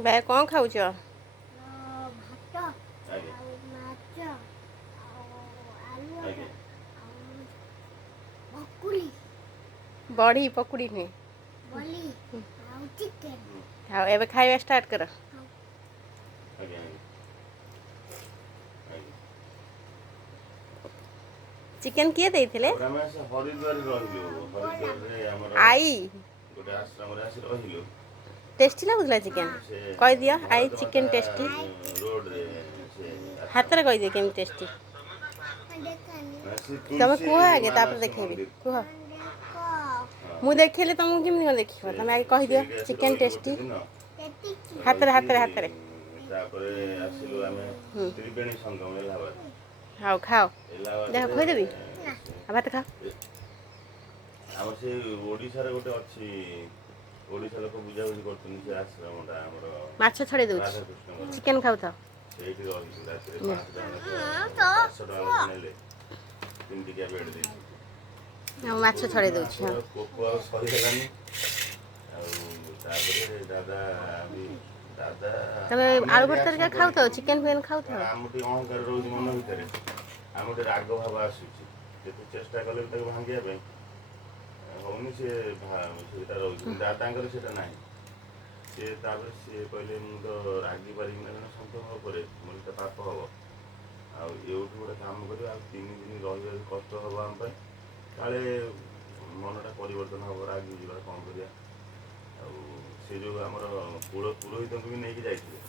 ଭାଇ କ'ଣ ଖାଉଛ? ଭାତ ଆଉ ମାଛ ଆଉ ଆଳୁ ଆଜ୍ଞା ଆଉ ପକୁଡ଼ି ବଢ଼ି ପକୁଡ଼ି ନୁହେଁ। ବଲି ଆଉ ଚିକେନ୍। ଆଉ ଏବେ ଖାଇବା ଷ୍ଟାର୍ଟ କର। ଆଜ୍ଞା ଆଜ୍ଞା। ଚିକେନ୍ କିଏ ଦେଇଥିଲେ? ତାପରେ ଆମେ ଆସି ହରିଦ୍ୱାରରେ ରହିଲୁ। ହରିଦ୍ୱାରରେ ଆମର ଆଈ ଗୋଟେ ଆଶ୍ରମରେ ଆସି ରହିଲୁ। ଟେଷ୍ଟି ଲାଗୁଥିଲା ଚିକେନ୍? ସେ କହିଦିଅ ଆଈ ଭାରତ ମାତା ଚିକେନ୍ ଟେଷ୍ଟି। ରୋଡ଼ରେ ସେ ଆଶ୍ରମ। ହାତରେ କହିଦିଅ କେମିତି ଟେଷ୍ଟି। ସେ ତମେ ତୁଳସୀ କୁହ ଆଗେ ତାପରେ ମାନସ ଦେଖେଇବି। ମନ୍ଦିର। କୁହ। ହଁ ମୁଁ ଦେଖେଇଲେ ତମକୁ କେମିତି କ'ଣ ଦେଖିବ? ସେ ତମେ ଆଗେ କହିଦିଅ ସେଇଠି ଆସି ଚିକେନ୍ ରହିଲୁ ଗୋଟେ ଟେଷ୍ଟି। ଦିନ। ହାତରେ ରହିକି ହାତରେ ହାତରେ। ତାପରେ ଆସିଲୁ ଆମେ ହୁଁ ତ୍ରିବେଣୀ ସଙ୍ଗମ ଏଲାହାବାଦ। ହଉ ଖାଅ। ଦେଖ ଏଲାହାବାଦରେ ଖୋଇଦେବି ଆଉ ଭାତ ଖାଅ। ଆମର ସେ ଓଡ଼ିଶାରେ ଗୋଟେ ଅଛି। ଓଡ଼ିଶା ଲୋକ ବୁଝାବୁଝି କରୁଛନ୍ତି ସେ ଆଶ୍ରମଟା ଆମର ମାଛ ଛଡ଼େଇ ଦେଉଛି। ରାଧାକୃଷ୍ଣଙ୍କର। ଚିକେନ୍ ଖାଉଥାଅ। ସେଇଠି ରହିଛୁ ରାତିରେ ନେ 500 ଟଙ୍କା 400 ଟଙ୍କା ନେଲେ 3 ଟିକିଆ ବେଡ଼ ଦେଇଥିଲେ। ଆଉ ସେଇଠି ମାଛ କଲୁ ଛଡ଼େଇ ନା ଦେଉଛି। ହଁ ଭୋକ ଆଉ ସହିହେଲାନି। ଆଉ ତାପରେ ଦାଦା ବି ଦାଦା ତମେ ଆମେ ଆଳୁ ଭର୍ତ୍ତା ରିଆକ୍ସନ୍ ହେରିକା ଖାଉଥାଅ, କରିଛୁ। ଚିକେନ୍ ଫିକେନ୍ ଖାଉଥାଅ। କାରଣ ଆମର ଟିକେ ଅହଙ୍କାର ରହୁଛି ମନ ଭିତରେ। ଆମର ଗୋଟେ ରାଗ ଭାବ ଆସୁଛି। ଯେତେ ଚେଷ୍ଟା କଲେ ବି ତାକୁ ଭାଙ୍ଗିବା ପାଇଁ ହଉନି। ସେଇଟା ରହୁଛି କିନ୍ତୁ ଦାଦାଙ୍କର ସେଇଟା ନାହିଁ। ସିଏ ତାପରେ ସିଏ କହିଲେ ମୁଁ ତ ରାଗି ପାରିବିନି ନା ସନ୍ତୋଷ ଉପରେ ମୋର ତ ପାପ ହବ। ଆଉ ଏଉଠୁ ଗୋଟେ କାମ କରିବା ଆଉ 3 ଦିନ ରହିବାକୁ କଷ୍ଟ ହେବ ଆମ ପାଇଁ। କାଳେ ମନଟା ପରିବର୍ତ୍ତନ ହେବ ରାଗି ଯିବା କ'ଣ କରିବା। ଆଉ ସେ ଯେଉଁ ଆମର ପୁରୋହିତଙ୍କୁ ବି ନେଇକି ଯାଇଥିଲେ।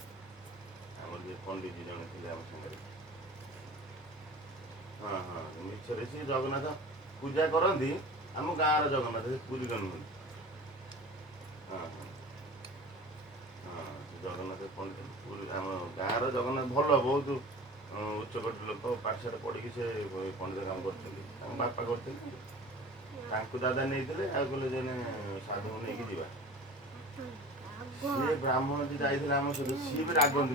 ଆମର ଯିଏ ପଣ୍ଡିତ ଜଣେ ଥିଲେ ଆମ ସାଙ୍ଗରେ। ହଁ ହଁ ମିଛରେ ସିଏ ଜଗନ୍ନାଥ ପୂଜା କରନ୍ତି। ଆମ ଗାଁର ଜଗନ୍ନାଥ, ସେ ପୁରୀର ନୁହନ୍ତି। ହଁ ହଁ ହଁ ସେ ଜଗନ୍ନାଥ ପଣ୍ଡିତ ପୁରୀ ଆମ ଗାଁର ଜଗନ୍ନାଥ ଭଲ ବହୁତ ଉଚ୍ଚକୋଟୀ ଲୋକ। ପାଠଶାଠ ପଢ଼ିକି ସେ ପଣ୍ଡିତ କାମ କରୁଛନ୍ତି। ତାଙ୍କ ବାପା କରୁଥିଲେ। ତାଙ୍କୁ ଦାଦା ନେଇଥିଲେ ଆଉ କହିଲେ ଜଣେ ସାଧୁଙ୍କୁ ନେଇକି ଯିବା। ସିଏ ବ୍ରାହ୍ମଣ ଯିଏ ଯାଇଥିଲେ ଆମ ସହିତ ସିଏ ବି ରାଗନ୍ତି।